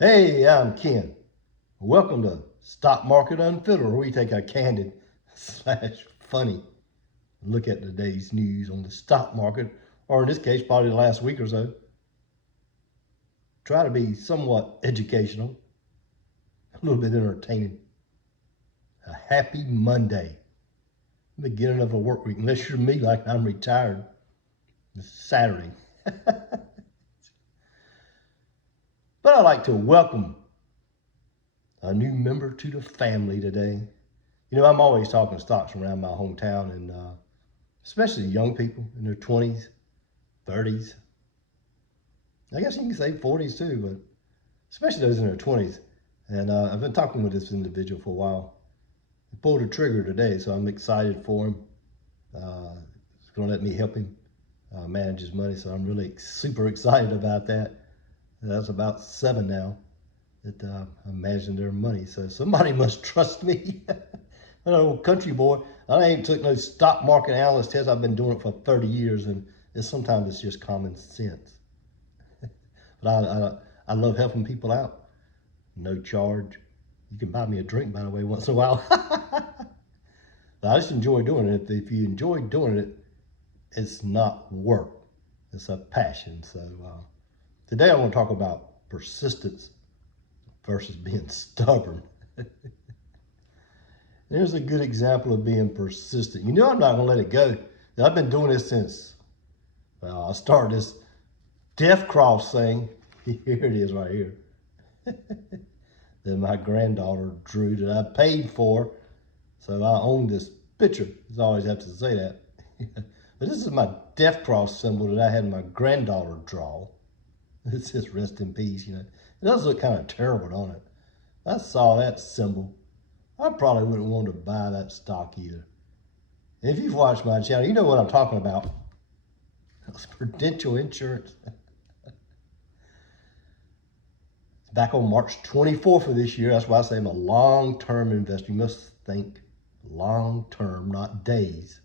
Hey, I'm Ken. Welcome to Stock Market Unfiltered, where we take a candid slash funny look at today's news on the stock market, or in this case, probably the last week or so. Try to be somewhat educational, a little bit entertaining. A happy Monday, beginning of a work week, unless you're me, like I'm retired. It's Saturday. But I'd like to welcome a new member to the family today. You know, I'm always talking stocks around my hometown, and especially young people in their 20s, 30s. I guess you can say 40s too, but especially those in their 20s. And I've been talking with this individual for a while. He pulled a trigger today, so I'm excited for him. He's going to let me help him manage his money, so I'm really super excited about that. That's about 7 now that I'm managing their money, so somebody must trust me. An old country boy. I ain't took no stock market analyst test. I've been doing it for 30 years, and sometimes it's just common sense. But I love helping people out. No charge. You can buy me a drink, by the way, once in a while. But I just enjoy doing it. If you enjoy doing it, it's not work. It's a passion. So today I want to talk about persistence versus being stubborn. There's a good example of being persistent. You know I'm not going to let it go. I've been doing this since, I started this death cross thing. Here it is right here. That my granddaughter drew that I paid for. So I own this picture. I always have to say that. But this is my death cross symbol that I had my granddaughter draw. It says rest in peace, you know. It does look kind of terrible, don't it? I saw that symbol. I probably wouldn't want to buy that stock either. And if you've watched my channel, you know what I'm talking about. It's Prudential Insurance. Back on March 24th of this year, that's why I say I'm a long-term investor. You must think long-term, not days.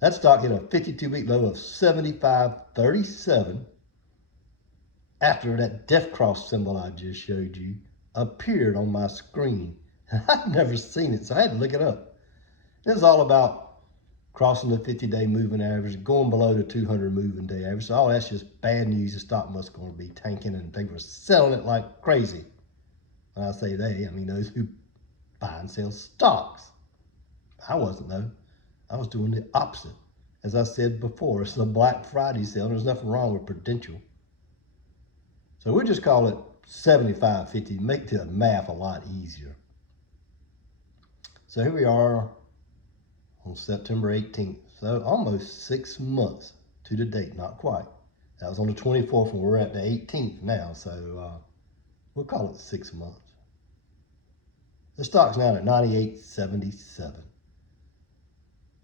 That stock hit a 52-week low of 75.37 after that death cross symbol I just showed you appeared on my screen. I've never seen it, so I had to look it up. It's all about crossing the 50-day moving average, going below the 200 moving day average. So all that's just bad news. The stock must going to be tanking, and people are selling it like crazy. When I say they, I mean those who buy and sell stocks. I wasn't though. I was doing the opposite. As I said before, it's the Black Friday sale. There's nothing wrong with Prudential. So we'll just call it 75.50, make the math a lot easier. So here we are on September 18th. So almost 6 months to the date, not quite. That was on the 24th, and we're at the 18th now, so we'll call it 6 months. The stock's now at 98.77.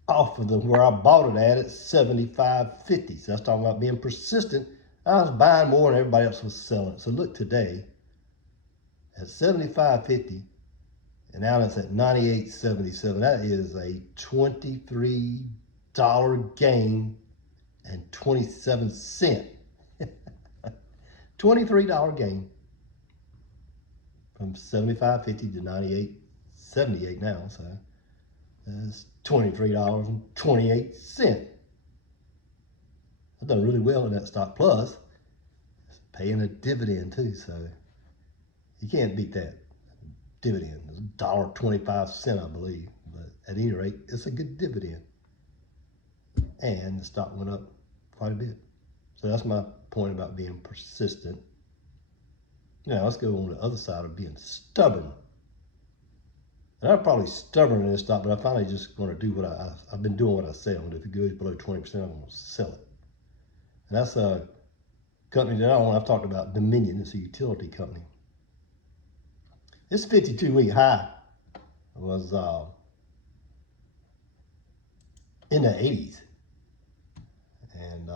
Off of where I bought it at 75.50. So that's talking about being persistent. I was buying more than everybody else was selling. So look today at 75.50. And now it's at 98.77. That is a $23 gain and 27 cents. $23 gain from 75.50 to 98.78 now. So that's $23.28. I've done really well in that stock. Plus, it's paying a dividend too. So you can't beat that. Dividend. It's $1.25, I believe. But at any rate, it's a good dividend. And the stock went up quite a bit. So that's my point about being persistent. Now let's go on the other side of being stubborn. And I'm probably stubborn in this stock, but I finally just going to do what I've been doing what I say. If it goes below 20%, I'm going to sell it. And that's a company that I've talked about, Dominion. It's a utility company. This 52-week high was in the 80s. And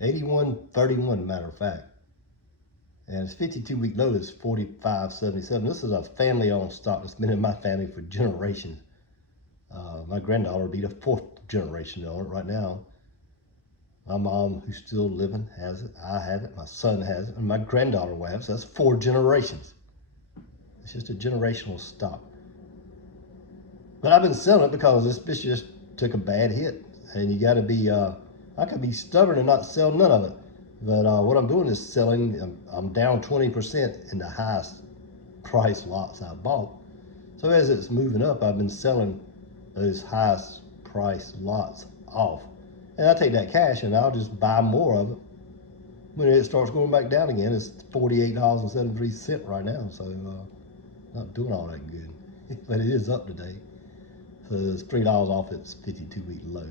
81.31, matter of fact. And its 52-week low is 45.77. This is a family-owned stock that's been in my family for generations. My granddaughter will be the 4th generation on it right now. My mom, who's still living, has it. I have it. My son has it. And my granddaughter will have it. So that's 4 generations. It's just a generational stock. But I've been selling it because this bitch just took a bad hit. And you got to be, I could be stubborn and not sell none of it. But what I'm doing is selling. I'm down 20% in the highest price lots I bought. So as it's moving up, I've been selling those highest price lots off. And I take that cash and I'll just buy more of it. When it starts going back down again, it's $48.73 right now. So not doing all that good. But it is up today. So it's $3 off its 52-week low.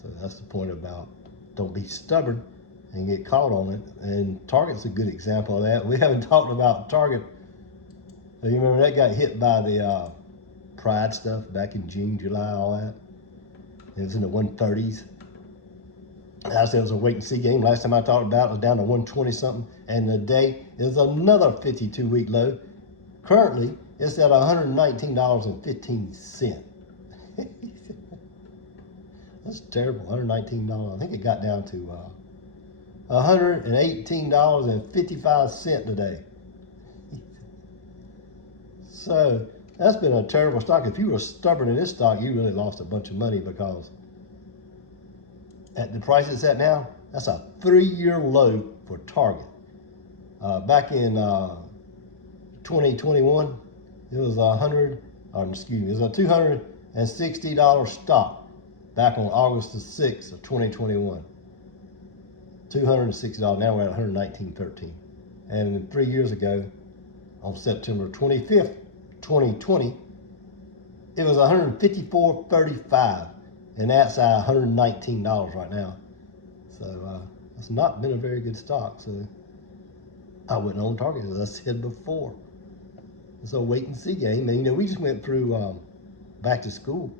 So that's the point about don't be stubborn and get caught on it. And Target's a good example of that. We haven't talked about Target. You remember that got hit by the Pride stuff back in June, July, all that. It was in the 130s. I said it was a wait and see game. Last time I talked about it was down to 120 something. And today is another 52-week low. Currently, it's at $119.15. That's terrible, $119. I think it got down to $118.55 today. So that's been a terrible stock. If you were stubborn in this stock, you really lost a bunch of money because at the price it's at now, that's a 3-year low for Target. Back in 2021, it was a $260 stock back on August the 6th of 2021. $260, now we're at $119.13. And 3 years ago, on September 25th, 2020, it was $154.35, and that's at $119 right now. So it's not been a very good stock. So I wouldn't own Target, as I said before. It's a wait and see game. And we just went through back to school.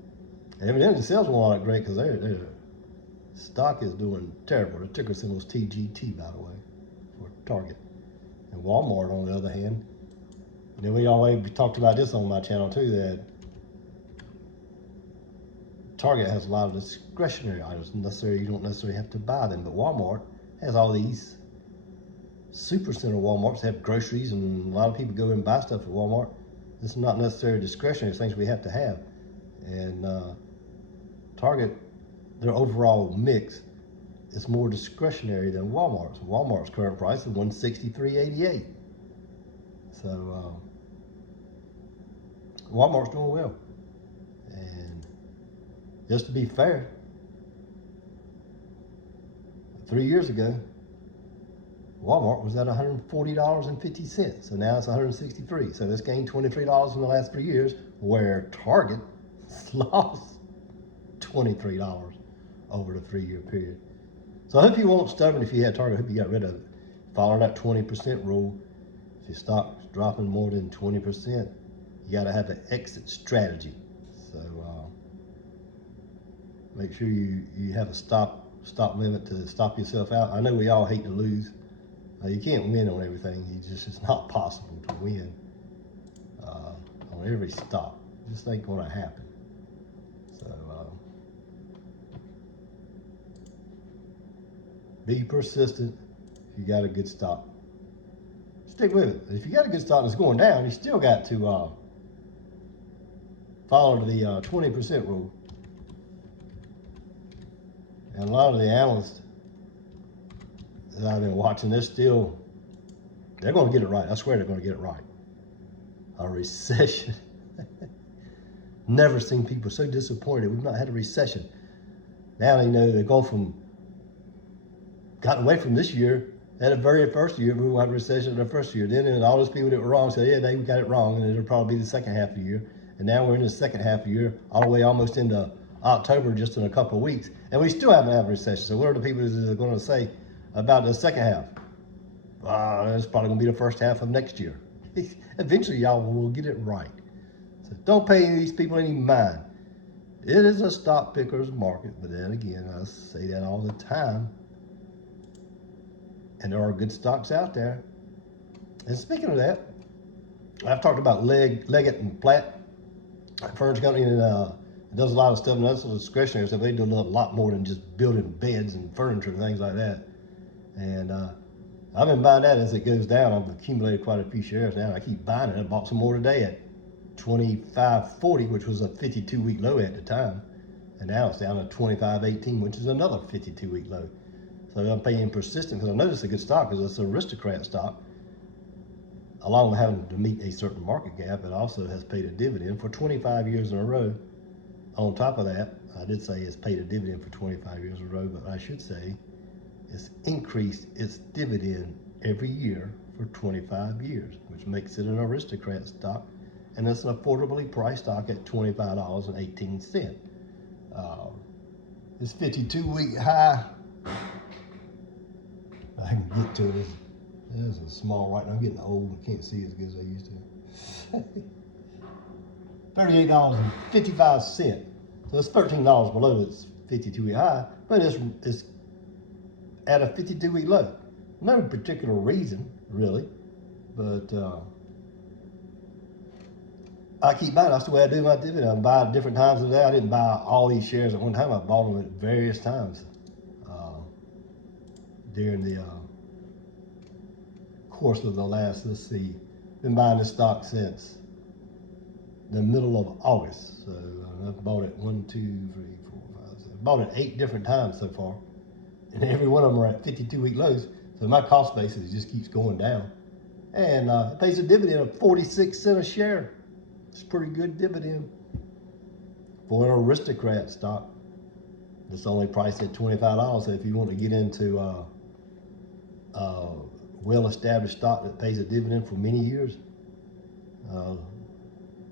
And evidently the sales weren't all that great because their stock is doing terrible. The ticker symbol is TGT, by the way, for Target. And Walmart, on the other hand, we always talked about this on my channel too, that Target has a lot of discretionary items. You don't necessarily have to buy them, but Walmart has all these supercenter Walmarts have groceries, and a lot of people go and buy stuff at Walmart. This is not necessarily discretionary, it's things we have to have. And Target, their overall mix is more discretionary than Walmart's. Walmart's current price is $163.88. So Walmart's doing well. And just to be fair, 3 years ago, Walmart was at $140.50. So now it's $163. So it's gained $23 in the last 3 years, where Target lost $23 over the 3-year period. So I hope you won't stubborn if you had Target. I hope you got rid of it. Follow that 20% rule. If your stock's dropping more than 20%, you got to have an exit strategy. So make sure you have a stop limit to stop yourself out. I know we all hate to lose. You can't win on everything. It's not possible to win on every stock. It just ain't going to happen. So be persistent. If you got a good stock, stick with it. If you got a good stock that's going down, you still got to follow the 20% rule. And a lot of the analysts that I've been watching, they're going to get it right. I swear they're going to get it right. A recession. Never seen people so disappointed. We've not had a recession. Now they've gotten away from this year. At the very first year, we won't have a recession in the first year. Then all those people that were wrong said, yeah, they got it wrong, and it'll probably be the second half of the year. And now we're in the second half of the year, all the way almost into October, just in a couple of weeks, and we still haven't had a recession. So what are the people that are going to say about the second half? It's probably going to be the first half of next year. Eventually, y'all will get it right. So don't pay these people any mind. It is a stock picker's market, but then again, I say that all the time. And there are good stocks out there. And speaking of that, I've talked about Leggett and Platt, furniture company in It does a lot of stuff, and that's discretionary stuff. They do a lot more than just building beds and furniture and things like that. And I've been buying that as it goes down. I've accumulated quite a few shares now. I keep buying it. I bought some more today at 25.40, which was a 52-week low at the time. And now it's down to 25.18, which is another 52-week low. So I'm paying persistent because I know it's a good stock because it's an aristocrat stock. Along with having to meet a certain market cap, it also has paid a dividend for 25 years in a row. On top of that, I did say it's paid a dividend for 25 years in a row, but I should say it's increased its dividend every year for 25 years, which makes it an aristocrat stock, and it's an affordably priced stock at $25.18. This 52-week high, I can get to it. This is small right now. I'm getting old and can't see as good as I used to. $38.55. So it's $13 below its 52-week high, but it's at a 52-week low. No particular reason, really, but I keep buying. That's the way I do my dividend. I buy at different times of the day. I didn't buy all these shares at one time. I bought them at various times during the course of the last, been buying this stock since the middle of August. So I've bought it 1, 2, 3, 4, 5, 6. Bought it 8 different times so far, and every one of them are at 52-week lows. So my cost basis just keeps going down, and it pays a dividend of 46 cents a share. It's a pretty good dividend for an aristocrat stock. It's only priced at $25. So if you want to get into well-established stock that pays a dividend for many years,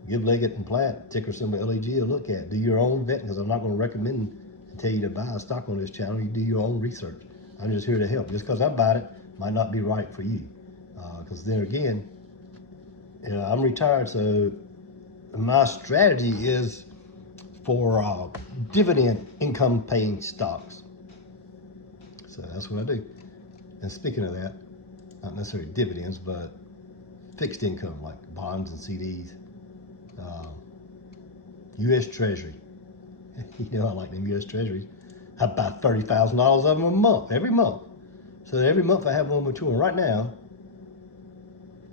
give Leggett & Platt, ticker symbol LEG, a look at. Do your own vetting, because I'm not going to recommend and tell you to buy a stock on this channel. You do your own research. I'm just here to help. Just because I bought it might not be right for you. Because then again, I'm retired, so my strategy is for dividend income paying stocks. So that's what I do. And speaking of that, not necessarily dividends, but fixed income like bonds and CDs, U.S. Treasury. You know I like them U.S. Treasuries. I buy $30,000 of them a month, every month. So every month I have one maturing. Right now,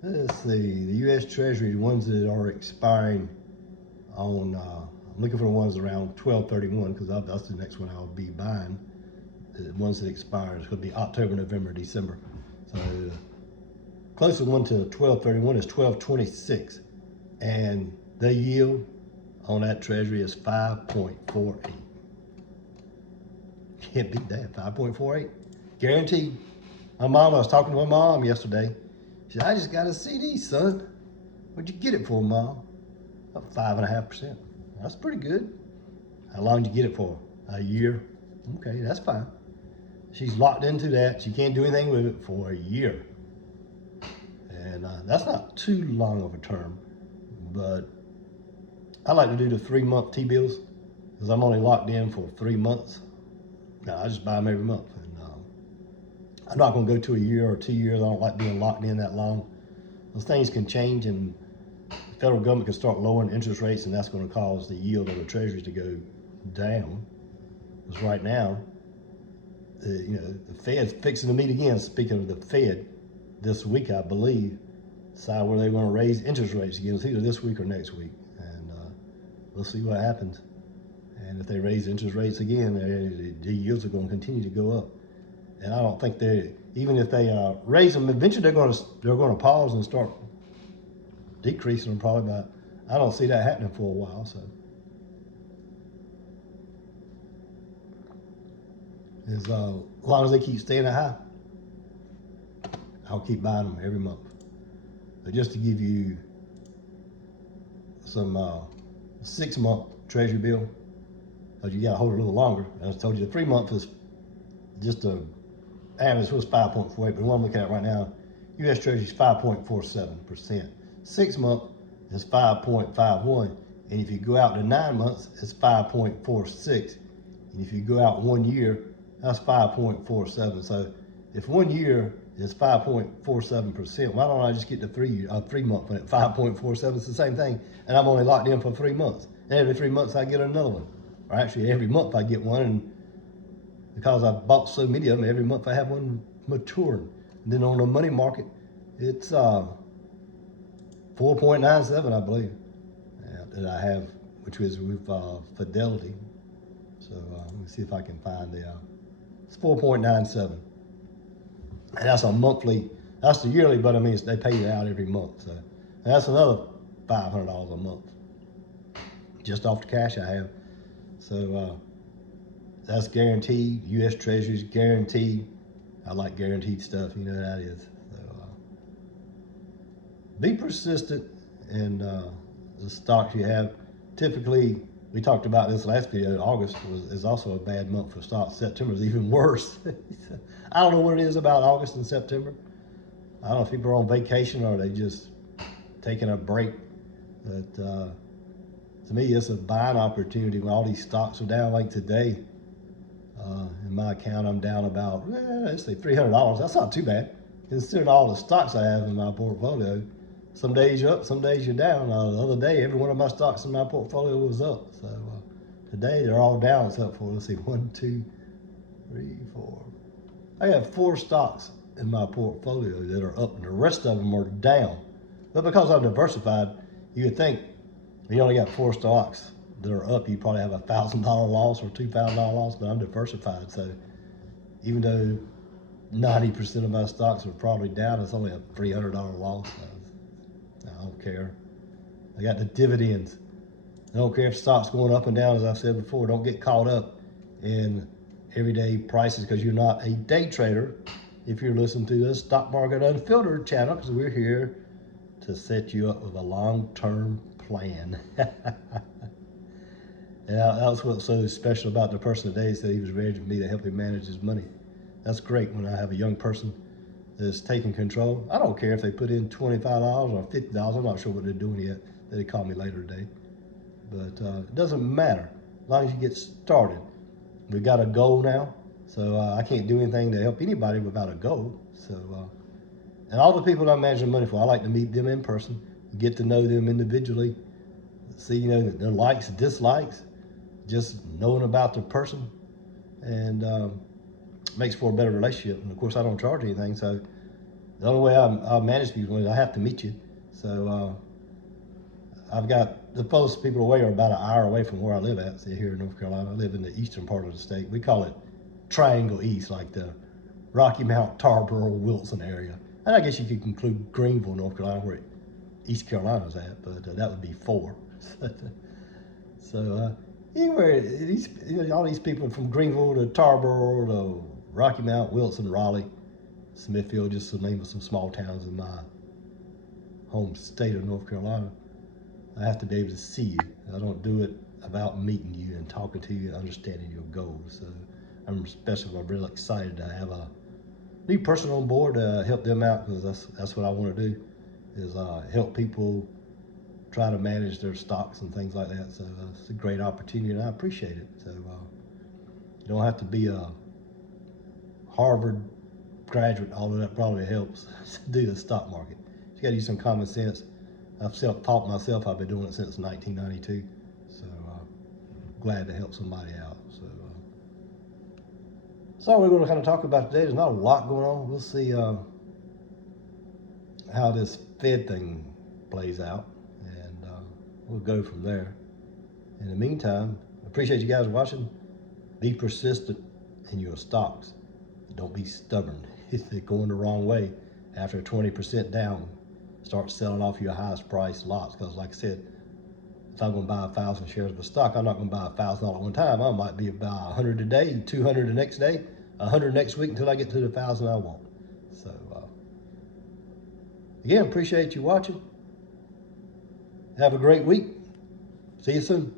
let's see, the U.S. Treasury, the ones that are expiring on, I'm looking for the ones around 12/31 because that's the next one I'll be buying. The ones that expire is going to be October, November, December. So the closest one to 12/31 is 12/26, and the yield on that Treasury is 5.48. Can't beat that, 5.48, guaranteed. I was talking to my mom yesterday. She said, "I just got a CD, son. What'd you get it for, Mom?" About 5.5%. That's pretty good. How long did you get it for? A year. Okay, that's fine. She's locked into that. She can't do anything with it for a year. And that's not too long of a term, but I like to do the 3-month T-bills because I'm only locked in for 3 months. No, I just buy them every month. And I'm not going to go to a year or 2 years. I don't like being locked in that long. Those things can change, and the federal government can start lowering interest rates, and that's going to cause the yield of the treasuries to go down. Because right now, the Fed's fixing to meet again. Speaking of the Fed, this week, I believe, decide whether they're going to raise interest rates again. It's either this week or next week, and we'll see what happens. And if they raise interest rates again, the yields are going to continue to go up. And I don't think even if they raise them, eventually they're going to pause and start decreasing them probably. But I don't see that happening for a while. So as long as they keep staying high, I'll keep buying them every month. But just to give you some 6-month Treasury bill, because you got to hold it a little longer. As I told you, the 3-month is just a average was 5.48, but the one I'm looking at right now, U.S. Treasury is 5.47%. 6-month is 5.51, and if you go out to 9 months, it's 5.46, and if you go out 1 year, that's 5.47. So if 1 year is 5.47%, why don't I just get the 3-month one at 5.47? It's the same thing, and I'm only locked in for 3 months. And every 3 months I get another one. Or actually every month I get one, and because I bought so many of them, every month I have one maturing. And then on the money market, it's 4.97, I believe, that I have, which was with Fidelity. So let me see if I can find it's 4.97. And that's a monthly, that's the yearly, but I mean, they pay you out every month. So that's another $500 a month, just off the cash I have. So that's guaranteed. U.S. Treasuries guaranteed. I like guaranteed stuff, you know how that is. So be persistent in the stocks you have. Typically, we talked about this last video, August is also a bad month for stocks. September is even worse. I don't know what it is about August and September. I don't know if people are on vacation or they just taking a break. But to me, it's a buying opportunity when all these stocks are down like today. In my account, I'm down about, let's say $300. That's not too bad, considering all the stocks I have in my portfolio. Some days you're up, some days you're down. The other day, every one of my stocks in my portfolio was up. So today, they're all down except for, let's see, 1, 2, 3, 4. I have 4 stocks in my portfolio that are up, and the rest of them are down. But because I'm diversified, you would think when you only got 4 stocks that are up, you probably have a $1,000 loss or $2,000 loss, but I'm diversified. So even though 90% of my stocks are probably down, it's only a $300 loss. I don't care. I got the dividends. I don't care if stock's going up and down, as I've said before. Don't get caught up in everyday prices because you're not a day trader. If you're listening to the Stock Market Unfiltered channel, because we're here to set you up with a long-term plan. And that's what's so special about the person today, is that he was ready for me to help him manage his money. That's great when I have a young person that's taking control. I don't care if they put in $25 or $50. I'm not sure what they're doing yet. They call me later today. But it doesn't matter as long as you get started. We've got a goal now, so I can't do anything to help anybody without a goal. So, and all the people I'm managing money for, I like to meet them in person, get to know them individually, see, you know, their likes, dislikes, just knowing about the person, and makes for a better relationship. And of course, I don't charge anything, so the only way I manage people is I have to meet you. So I've got the closest people away are about an hour away from where I live at. See, here in North Carolina, I live in the eastern part of the state. We call it Triangle East, like the Rocky Mount, Tarboro, Wilson area. And I guess you could include Greenville, North Carolina, where East Carolina's at, but that would be 4. So anywhere, all these people from Greenville to Tarboro to Rocky Mount, Wilson, Raleigh, Smithfield, just to name some small towns in my home state of North Carolina. I have to be able to see you. I don't do it about meeting you and talking to you and understanding your goals. So I'm really excited to have a new person on board to help them out, because that's what I want to do, is help people try to manage their stocks and things like that. So it's a great opportunity, and I appreciate it. So you don't have to be a Harvard graduate, although that probably helps to do the stock market. You got to use some common sense. I've self-taught myself. I've been doing it since 1992. So glad to help somebody out. So we're going to kind of talk about today. There's not a lot going on. We'll see how this Fed thing plays out, and we'll go from there. In the meantime, I appreciate you guys watching. Be persistent in your stocks. Don't be stubborn. If they're going the wrong way, after 20% down, start selling off your highest price lots. Because like I said, if I'm going to buy 1,000 shares of a stock, I'm not going to buy $1,000 at one time. I might be about 100 today, 200 the next day, 100 next week, until I get to the 1,000 I want. So again, appreciate you watching. Have a great week. See you soon.